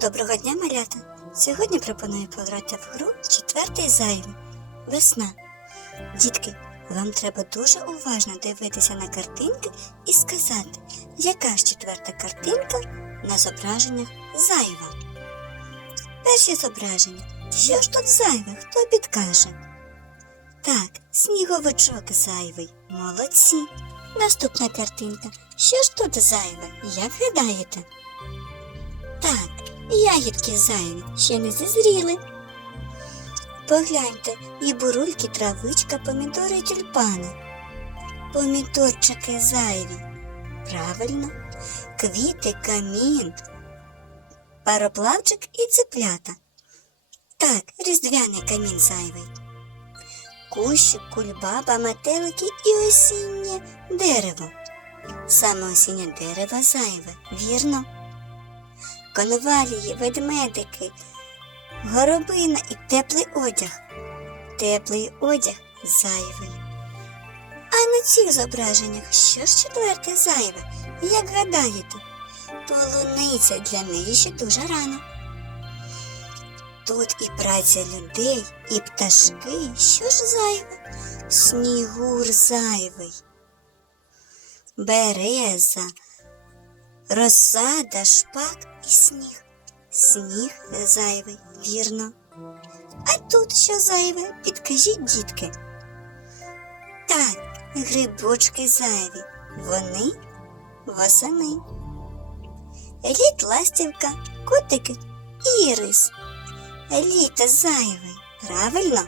Доброго дня, малята! Сьогодні пропоную пограти в гру четвертий зайвий весна. Дітки, вам треба дуже уважно дивитися на картинки і сказати, яка ж четверта картинка на зображеннях зайва. Перше зображення. Що ж тут зайве? Хто підкаже? Так, сніговичок зайвий. Молодці. Наступна картинка. Що ж тут зайве? Як гадаєте? Так, ягідки зайві ще не зазріли. Погляньте, і бурульки, травичка, помідори й тюльпани. Помідорчики зайві. Правильно. Квіти, камін, пароплавчик і цеплята. Так, різдвяний камін зайвий. Кущик, кульбаба, метелики і осіннє дерево. Саме осіннє дерево зайве, вірно? Конвалії, ведмедики, горобина і теплий одяг. Теплий одяг зайвий. А на цих зображеннях що ж четверте зайве? Як гадаєте? Полуниця для неї ще дуже рано. Тут і праця людей, і пташки, що ж зайве? Снігур зайвий. Береза, розсада, шпак і сніг. Сніг зайвий, вірно. А тут що зайве? Підкажіть, дітки. Так, грибочки зайві. Вони восени. Лід ластівка, котики і ірис. Літо зайвий, правильно?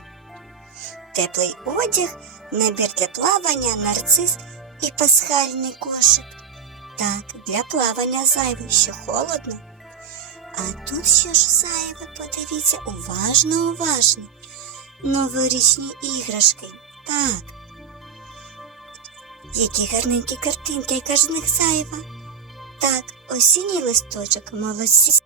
Теплий одяг, набір для плавання, нарцис і пасхальний кошик. Так, для плавання зайве, що холодно. А тут що ж зайве, подивіться, уважно, уважно. Новорічні іграшки. Так. Які гарненькі картинки, яка ж з них зайва. Так, осінній листочок, молодці.